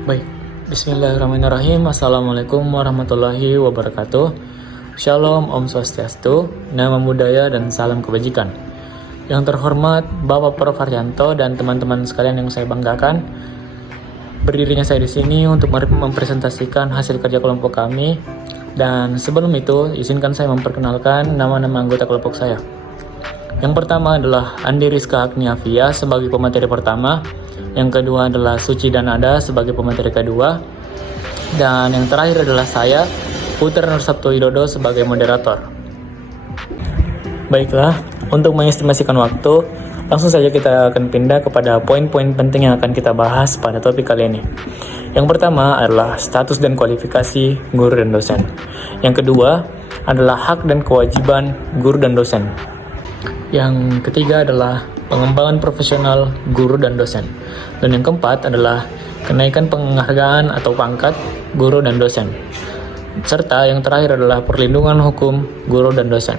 Baik, Bismillahirrahmanirrahim. Assalamualaikum warahmatullahi wabarakatuh. Shalom, Om Swastiastu, Namo Buddhaya, dan salam kebajikan. Yang terhormat Bapak Prof. Haryanto dan teman-teman sekalian yang saya banggakan, berdirinya saya di sini untuk mempresentasikan hasil kerja kelompok kami. Dan sebelum itu, izinkan saya memperkenalkan nama-nama anggota kelompok saya. Yang pertama adalah Andi Rizka Agniavia sebagai pemateri pertama. Yang kedua adalah Suci Danada sebagai pemateri kedua. Dan yang terakhir adalah saya, Putra Nur Sabto Widodo, sebagai moderator. Baiklah, untuk mengestimasikan waktu, langsung saja kita akan pindah kepada poin-poin penting yang akan kita bahas pada topik kali ini. Yang pertama adalah status dan kualifikasi guru dan dosen. Yang kedua adalah hak dan kewajiban guru dan dosen. Yang ketiga adalah pengembangan profesional guru dan dosen. Dan yang keempat adalah kenaikan penghargaan atau pangkat guru dan dosen. Serta yang terakhir adalah perlindungan hukum guru dan dosen.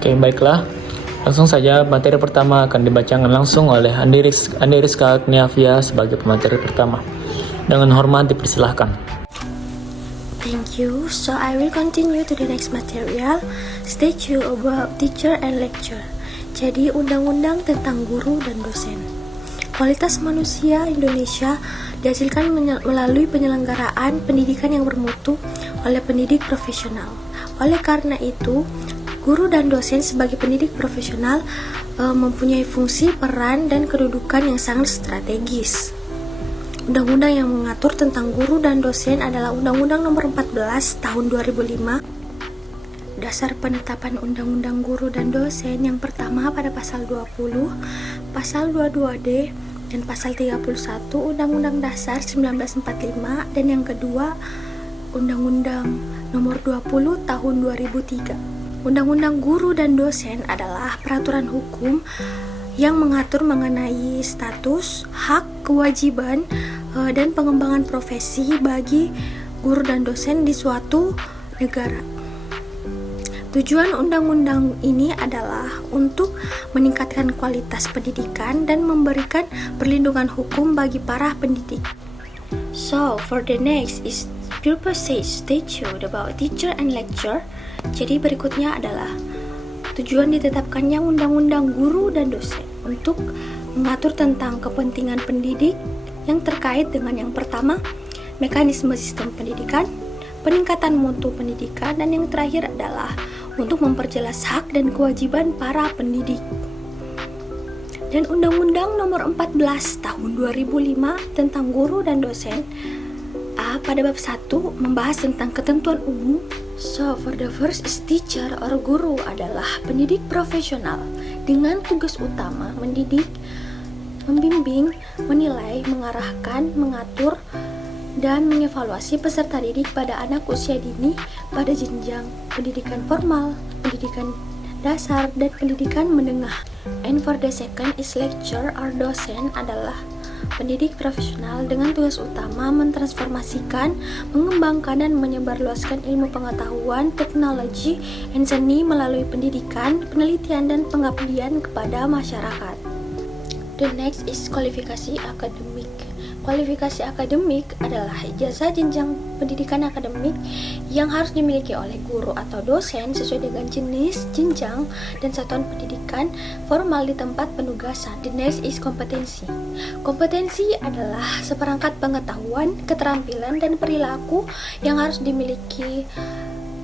Oke, baiklah. Langsung saja materi pertama akan dibacakan langsung oleh Andi Rizka Agniavia sebagai pemateri pertama. Dengan hormat dipersilahkan. Thank you. So I will continue to the next material. Stay tuned about teacher and lecture. Jadi undang-undang tentang guru dan dosen. Kualitas manusia Indonesia dihasilkan melalui penyelenggaraan pendidikan yang bermutu oleh pendidik profesional. Oleh karena itu, guru dan dosen sebagai pendidik profesional mempunyai fungsi, peran, dan kedudukan yang sangat strategis. Undang-undang yang mengatur tentang guru dan dosen adalah Undang-Undang Nomor 14 Tahun 2005. Dasar penetapan Undang-Undang Guru dan Dosen yang pertama pada pasal 20, pasal 22D, dan pasal 31 Undang-Undang Dasar 1945, dan yang kedua Undang-Undang Nomor 20 Tahun 2003. Undang-Undang Guru dan Dosen adalah peraturan hukum yang mengatur mengenai status, hak, kewajiban, dan pengembangan profesi bagi guru dan dosen di suatu negara. Tujuan undang-undang ini adalah untuk meningkatkan kualitas pendidikan dan memberikan perlindungan hukum bagi para pendidik. So, for the next is purposes stay tuned about teacher and lecture. Jadi berikutnya adalah tujuan ditetapkannya undang-undang guru dan dosen untuk mengatur tentang kepentingan pendidik yang terkait dengan yang pertama, mekanisme sistem pendidikan, peningkatan mutu pendidikan, dan yang terakhir adalah untuk memperjelas hak dan kewajiban para pendidik. Dan Undang-Undang Nomor 14 Tahun 2005 tentang guru dan dosen pada bab 1 membahas tentang ketentuan umum. So, for the first is teacher or guru adalah pendidik profesional dengan tugas utama mendidik, membimbing, menilai, mengarahkan, mengatur, dan mengevaluasi peserta didik pada anak usia dini pada jenjang pendidikan formal, pendidikan dasar, dan pendidikan menengah. And for the second is lecturer or dosen adalah pendidik profesional dengan tugas utama mentransformasikan, mengembangkan, dan menyebarluaskan ilmu pengetahuan, teknologi, dan seni melalui pendidikan, penelitian, dan pengabdian kepada masyarakat. The next is kualifikasi akademik. Kualifikasi akademik adalah ijazah jenjang pendidikan akademik yang harus dimiliki oleh guru atau dosen sesuai dengan jenis, jenjang, dan satuan pendidikan formal di tempat penugasan. The next is kompetensi. Kompetensi adalah seperangkat pengetahuan, keterampilan, dan perilaku yang harus dimiliki,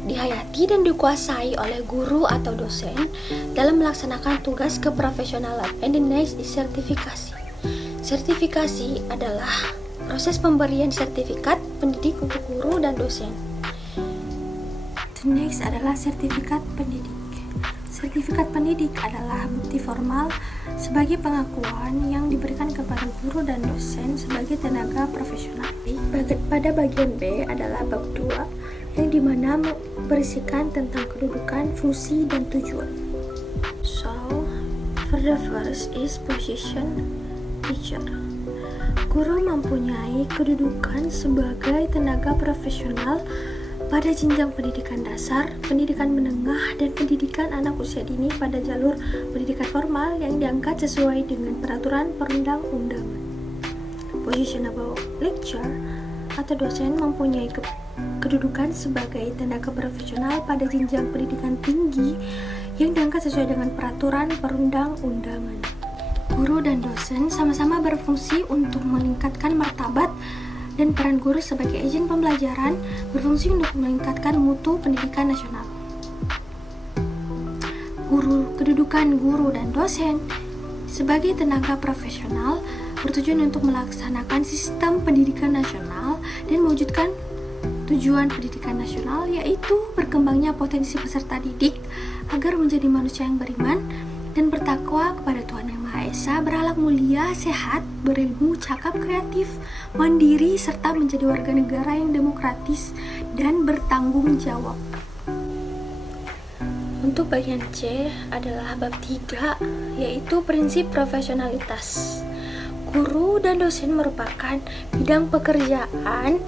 dihayati, dan dikuasai oleh guru atau dosen dalam melaksanakan tugas keprofesionalan. And the next is sertifikasi. Sertifikasi adalah proses pemberian sertifikat pendidik untuk guru dan dosen. The next adalah sertifikat pendidik. Sertifikat pendidik adalah bukti formal sebagai pengakuan yang diberikan kepada guru dan dosen sebagai tenaga profesional. Pada bagian B adalah bab 2 yang dimana berisikan tentang kedudukan, fungsi, dan tujuan. So, for the first is position teacher. Guru mempunyai kedudukan sebagai tenaga profesional pada jenjang pendidikan dasar, pendidikan menengah, dan pendidikan anak usia dini pada jalur pendidikan formal yang diangkat sesuai dengan peraturan perundang-undangan. position about lecturer atau dosen mempunyai kedudukan sebagai tenaga profesional pada jenjang pendidikan tinggi yang diangkat sesuai dengan peraturan perundang-undangan. Guru dan dosen sama-sama berfungsi untuk meningkatkan martabat dan peran guru sebagai agen pembelajaran berfungsi untuk meningkatkan mutu pendidikan nasional. Kedudukan guru dan dosen sebagai tenaga profesional bertujuan untuk melaksanakan sistem pendidikan nasional dan mewujudkan tujuan pendidikan nasional, yaitu berkembangnya potensi peserta didik agar menjadi manusia yang beriman dan bertakwa kepada Tuhan Yang Maha Esa, berakhlak mulia, sehat, berilmu, cakap, kreatif, mandiri, serta menjadi warga negara yang demokratis dan bertanggung jawab. Untuk bagian C adalah bab 3, yaitu prinsip profesionalitas. Guru dan dosen merupakan bidang pekerjaan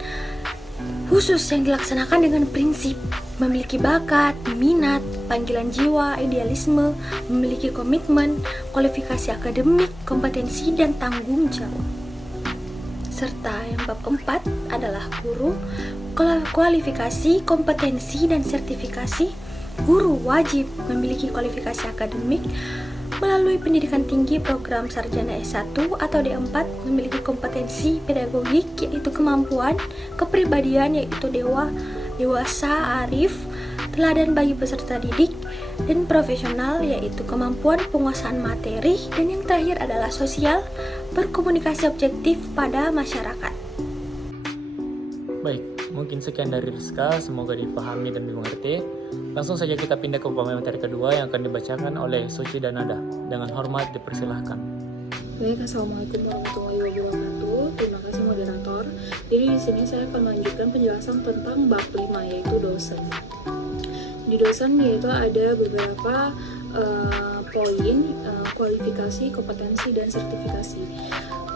khusus yang dilaksanakan dengan prinsip memiliki bakat, minat, panggilan jiwa, idealisme, memiliki komitmen, kualifikasi akademik, kompetensi, dan tanggung jawab. Serta yang bab 4 adalah guru, kualifikasi, kompetensi, dan sertifikasi. Guru wajib memiliki kualifikasi akademik melalui pendidikan tinggi program sarjana S1 atau D4, memiliki kompetensi pedagogik yaitu kemampuan, kepribadian yaitu dewasa, arif, teladan bagi peserta didik, dan profesional yaitu kemampuan penguasaan materi, dan yang terakhir adalah sosial, berkomunikasi objektif pada masyarakat. Baik, mungkin sekian dari Rizka, semoga dipahami dan dimengerti. Langsung saja kita pindah ke materi kedua yang akan dibacakan oleh Suci dan Nada. Dengan hormat dipersilahkan. Baik, Assalamualaikum warahmatullahi wabarakatuh. Terima kasih moderator. Jadi di sini saya akan melanjutkan penjelasan tentang bab 5, yaitu dosen. Di dosen yaitu ada beberapa poin, kualifikasi, kompetensi, dan sertifikasi.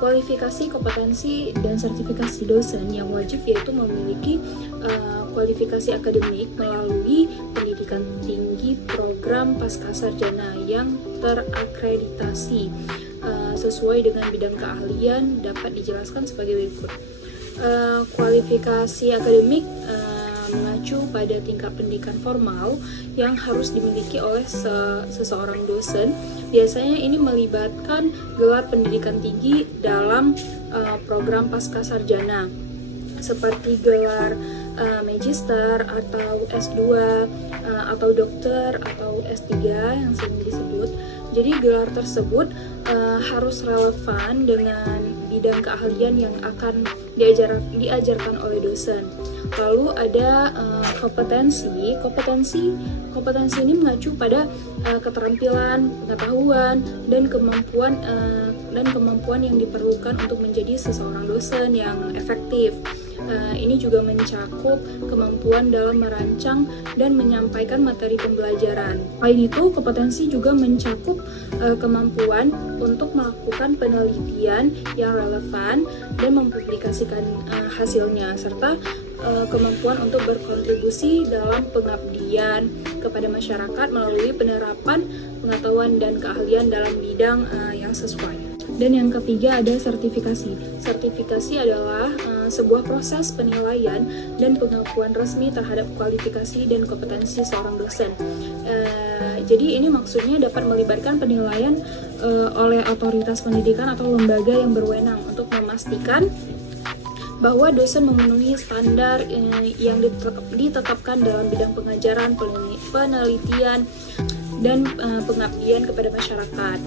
Kualifikasi, kompetensi, dan sertifikasi dosen yang wajib yaitu memiliki kualifikasi akademik melalui pendidikan tinggi program pascasarjana yang terakreditasi sesuai dengan bidang keahlian dapat dijelaskan sebagai berikut. Kualifikasi akademik mengacu pada tingkat pendidikan formal yang harus dimiliki oleh seseorang dosen. Biasanya ini melibatkan gelar pendidikan tinggi dalam program pascasarjana seperti gelar magister atau S2 atau dokter atau S3 yang sering disebut. Jadi gelar tersebut harus relevan dengan bidang keahlian yang akan diajarkan oleh dosen. Lalu ada kompetensi. Kompetensi ini mengacu pada keterampilan, pengetahuan, dan kemampuan yang diperlukan untuk menjadi seseorang dosen yang efektif. Ini juga mencakup kemampuan dalam merancang dan menyampaikan materi pembelajaran. Selain itu, kompetensi juga mencakup kemampuan untuk melakukan penelitian yang relevan dan mempublikasikan hasilnya, serta kemampuan untuk berkontribusi dalam pengabdian kepada masyarakat melalui penerapan pengetahuan dan keahlian dalam bidang yang sesuai. Dan yang ketiga ada sertifikasi. Sertifikasi adalah sebuah proses penilaian dan pengakuan resmi terhadap kualifikasi dan kompetensi seorang dosen. Jadi ini maksudnya dapat melibatkan penilaian oleh otoritas pendidikan atau lembaga yang berwenang untuk memastikan bahwa dosen memenuhi standar yang ditetapkan dalam bidang pengajaran, penelitian, dan pengabdian kepada masyarakat.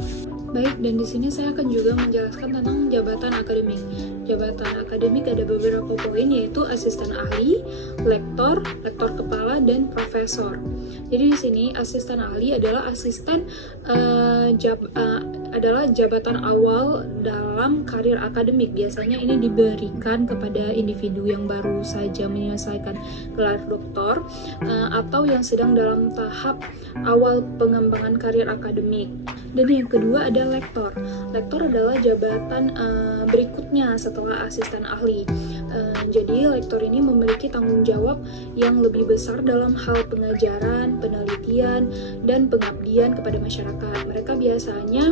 Baik, dan di sini saya akan juga menjelaskan tentang jabatan akademik. Jabatan akademik ada beberapa poin, yaitu asisten ahli, lektor, lektor kepala, dan profesor. Jadi di sini asisten ahli adalah adalah jabatan awal dalam karir akademik. Biasanya ini diberikan kepada individu yang baru saja menyelesaikan gelar doktor atau yang sedang dalam tahap awal pengembangan karir akademik. Dan yang kedua ada lektor. Lektor adalah jabatan berikutnya setelah setelah asisten ahli. Jadi lektor ini memiliki tanggung jawab yang lebih besar dalam hal pengajaran, penelitian, dan pengabdian kepada masyarakat. Mereka biasanya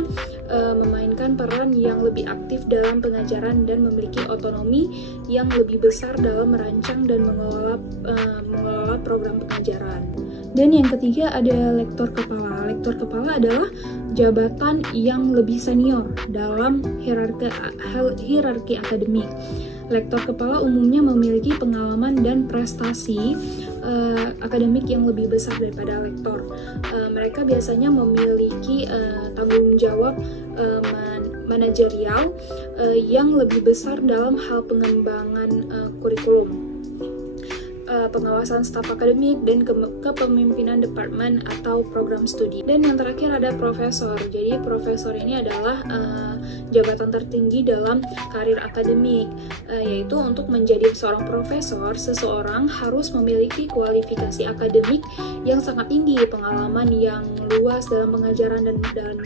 memainkan peran yang lebih aktif dalam pengajaran dan memiliki otonomi yang lebih besar dalam merancang dan mengelola program pengajaran. Dan yang ketiga ada lektor kepala. Lektor kepala adalah jabatan yang lebih senior dalam hierarki akademik. Lektor kepala umumnya memiliki pengalaman dan prestasi akademik yang lebih besar daripada lektor. Mereka biasanya memiliki tanggung jawab manajerial yang lebih besar dalam hal pengembangan kurikulum, pengawasan staf akademik, dan kepemimpinan departemen atau program studi. Dan yang terakhir ada profesor. Jadi profesor ini adalah jabatan tertinggi dalam karir akademik, yaitu untuk menjadi seorang profesor, seseorang harus memiliki kualifikasi akademik yang sangat tinggi, pengalaman yang luas dalam pengajaran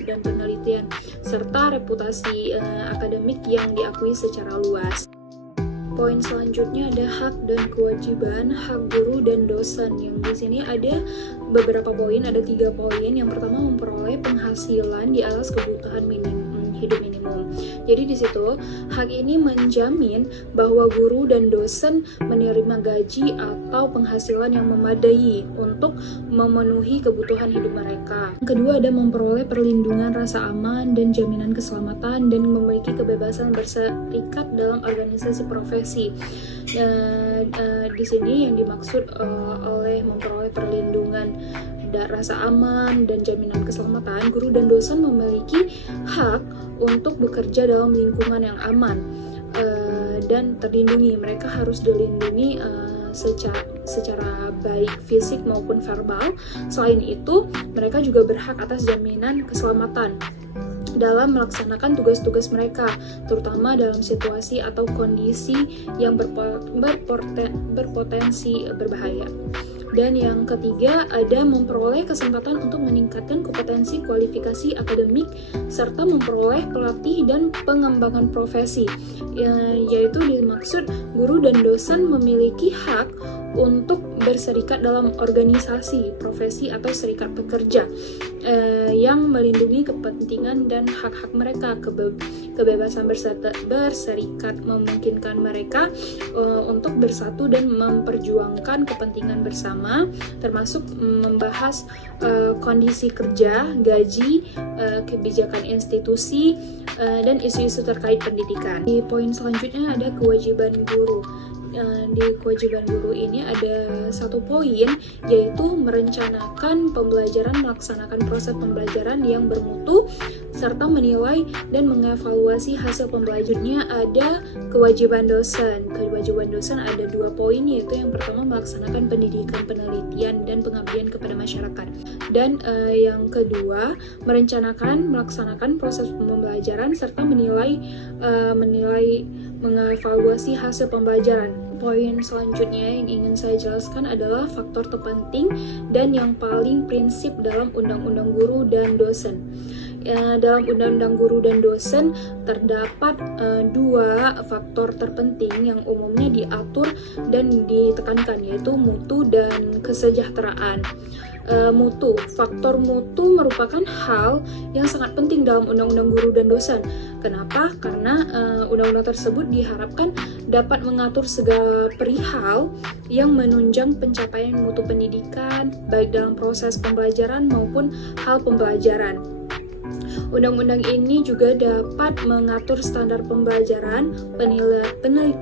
dan penelitian, serta reputasi akademik yang diakui secara luas. Poin selanjutnya ada hak dan kewajiban hak guru dan dosen. Yang di sini ada beberapa poin, ada 3 poin. Yang pertama, memperoleh penghasilan di atas kebutuhan hidup minimum. Jadi di situ hak ini menjamin bahwa guru dan dosen menerima gaji atau penghasilan yang memadai untuk memenuhi kebutuhan hidup mereka. Yang kedua ada memperoleh perlindungan rasa aman dan jaminan keselamatan dan memiliki kebebasan berserikat dalam organisasi profesi. Di sini yang dimaksud oleh memperoleh perlindungan rasa aman dan jaminan keselamatan, guru dan dosen memiliki hak untuk bekerja dalam lingkungan yang aman dan terlindungi. Mereka harus dilindungi secara baik fisik maupun verbal. Selain itu, mereka juga berhak atas jaminan keselamatan dalam melaksanakan tugas-tugas mereka, terutama dalam situasi atau kondisi yang berpotensi berbahaya. Dan yang ketiga ada memperoleh kesempatan untuk meningkatkan kompetensi kualifikasi akademik serta memperoleh pelatih dan pengembangan profesi, yaitu dimaksud guru dan dosen memiliki hak untuk berserikat dalam organisasi profesi atau serikat pekerja yang melindungi kepentingan dan hak-hak mereka. Kebebasan berserikat memungkinkan mereka untuk bersatu dan memperjuangkan kepentingan bersama, termasuk membahas kondisi kerja, gaji, kebijakan institusi, dan isu-isu terkait pendidikan. Di poin selanjutnya ada kewajiban guru. Di kewajiban guru ini ada 1 poin, yaitu merencanakan pembelajaran, melaksanakan proses pembelajaran yang bermutu, serta menilai dan mengevaluasi hasil pembelajarannya. Ada kewajiban dosen. Kewajiban dosen ada 2 poin, yaitu yang pertama melaksanakan pendidikan, penelitian, dan pengabdian kepada masyarakat. Dan yang kedua merencanakan, melaksanakan proses pembelajaran serta menilai, mengevaluasi hasil pembelajaran. Poin selanjutnya yang ingin saya jelaskan adalah faktor terpenting dan yang paling prinsip dalam Undang-Undang Guru dan Dosen. Dalam Undang-Undang Guru dan Dosen terdapat 2 faktor terpenting yang umumnya diatur dan ditekankan, yaitu mutu dan kesejahteraan. Faktor mutu merupakan hal yang sangat penting dalam Undang-Undang Guru dan Dosen. Kenapa? Karena undang-undang tersebut diharapkan dapat mengatur segala perihal yang menunjang pencapaian mutu pendidikan, baik dalam proses pembelajaran maupun hal pembelajaran. Undang-undang ini juga dapat mengatur standar pembelajaran,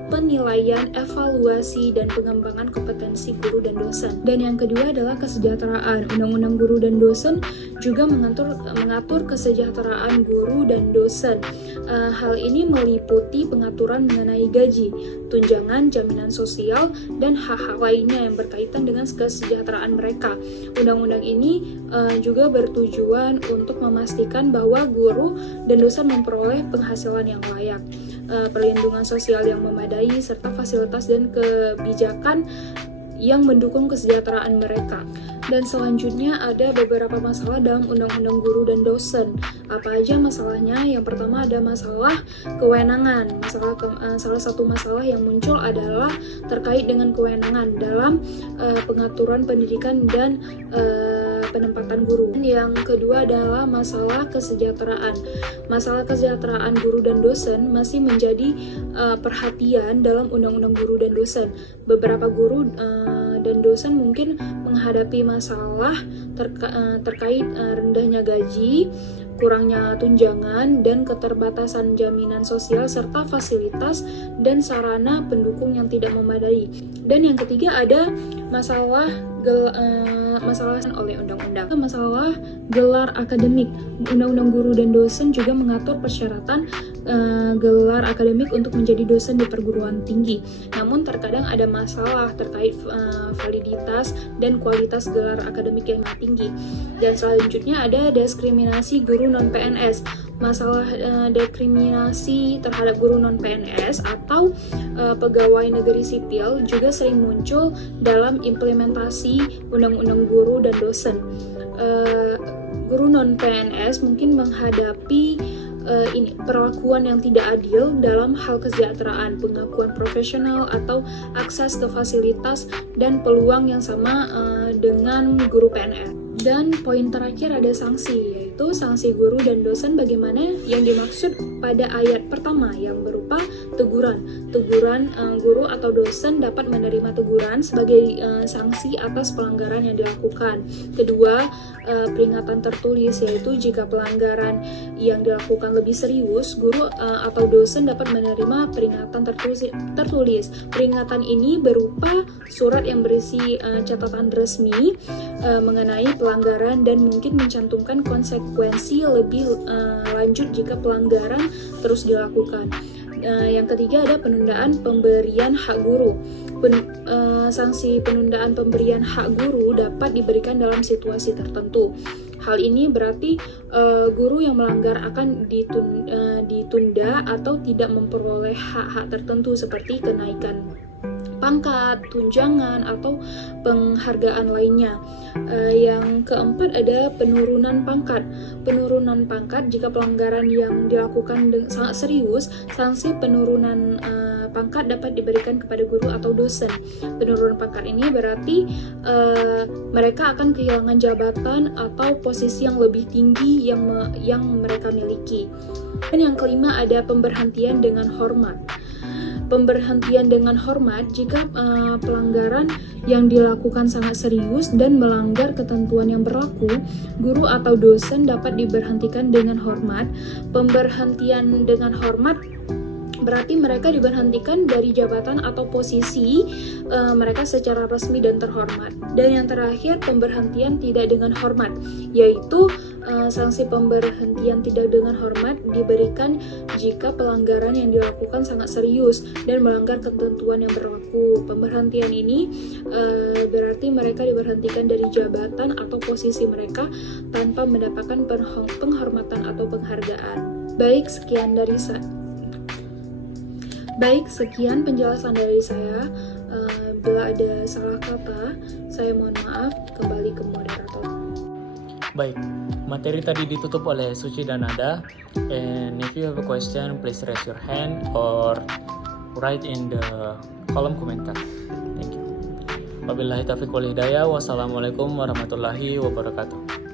penilaian, evaluasi, dan pengembangan kompetensi guru dan dosen. Dan yang kedua adalah kesejahteraan. Undang-undang Guru dan Dosen juga mengatur kesejahteraan guru dan dosen. Hal ini meliputi pengaturan mengenai gaji, tunjangan, jaminan sosial, dan hak-hak lainnya yang berkaitan dengan kesejahteraan mereka. Undang-undang ini juga bertujuan untuk memastikan bahwa guru dan dosen memperoleh penghasilan yang layak, perlindungan sosial yang memadai, serta fasilitas dan kebijakan yang mendukung kesejahteraan mereka. Dan selanjutnya ada beberapa masalah dalam Undang-Undang Guru dan Dosen. Apa aja masalahnya? Yang pertama ada masalah kewenangan. Salah satu masalah yang muncul adalah terkait dengan kewenangan dalam pengaturan pendidikan dan penempatan guru. Yang kedua adalah masalah kesejahteraan. Masalah kesejahteraan guru dan dosen masih menjadi perhatian dalam Undang-Undang Guru dan Dosen. Beberapa guru dan dosen mungkin menghadapi masalah terkait rendahnya gaji, kurangnya tunjangan, dan keterbatasan jaminan sosial serta fasilitas dan sarana pendukung yang tidak memadai. Dan yang ketiga ada masalah oleh undang-undang. Masalah gelar akademik. Undang-Undang Guru dan Dosen juga mengatur persyaratan gelar akademik untuk menjadi dosen di perguruan tinggi. Namun terkadang ada masalah terkait validitas dan kualitas gelar akademik yang tinggi. Dan selanjutnya ada diskriminasi guru non-PNS. Masalah diskriminasi terhadap guru non-PNS atau pegawai negeri sipil juga sering muncul dalam implementasi Undang-Undang Guru dan Dosen. Guru non-PNS mungkin menghadapi perlakuan yang tidak adil dalam hal kesejahteraan, pengakuan profesional, atau akses ke fasilitas dan peluang yang sama dengan guru PNS. Dan poin terakhir ada sanksi, yaitu sanksi guru dan dosen bagaimana yang dimaksud pada ayat pertama yang berupa teguran. Teguran guru atau dosen dapat menerima teguran sebagai sanksi atas pelanggaran yang dilakukan. Kedua, peringatan tertulis, yaitu jika pelanggaran yang dilakukan lebih serius, guru atau dosen dapat menerima peringatan tertulis. Peringatan ini berupa surat yang berisi catatan resmi mengenai pelanggaran dan mungkin mencantumkan konsekuensi lebih lanjut jika pelanggaran terus dilakukan. Yang ketiga ada penundaan pemberian hak guru. Sanksi penundaan pemberian hak guru dapat diberikan dalam situasi tertentu. Hal ini berarti guru yang melanggar akan ditunda atau tidak memperoleh hak-hak tertentu seperti kenaikan pangkat, tunjangan, atau penghargaan lainnya. Yang keempat ada penurunan pangkat. Penurunan pangkat jika pelanggaran yang dilakukan sangat serius, sanksi penurunan pangkat dapat diberikan kepada guru atau dosen. Penurunan pangkat ini berarti mereka akan kehilangan jabatan atau posisi yang lebih tinggi yang mereka miliki. Dan yang kelima ada pemberhentian dengan hormat. Pemberhentian dengan hormat jika pelanggaran yang dilakukan sangat serius dan melanggar ketentuan yang berlaku, guru atau dosen dapat diberhentikan dengan hormat. Pemberhentian dengan hormat berarti mereka diberhentikan dari jabatan atau posisi mereka secara resmi dan terhormat. Dan yang terakhir, pemberhentian tidak dengan hormat, yaitu sanksi pemberhentian tidak dengan hormat diberikan jika pelanggaran yang dilakukan sangat serius dan melanggar ketentuan yang berlaku. Pemberhentian ini berarti mereka diberhentikan dari jabatan atau posisi mereka tanpa mendapatkan penghormatan atau penghargaan. Baik, sekian penjelasan dari saya. Bila ada salah kata, saya mohon maaf. Kembali ke moderator. Baik, materi tadi ditutup oleh Suci dan Nada. And if you have a question, please raise your hand or write in the kolom komentar. Thank you. Wabillahi taufiq wal hidayah. Wassalamualaikum warahmatullahi wabarakatuh.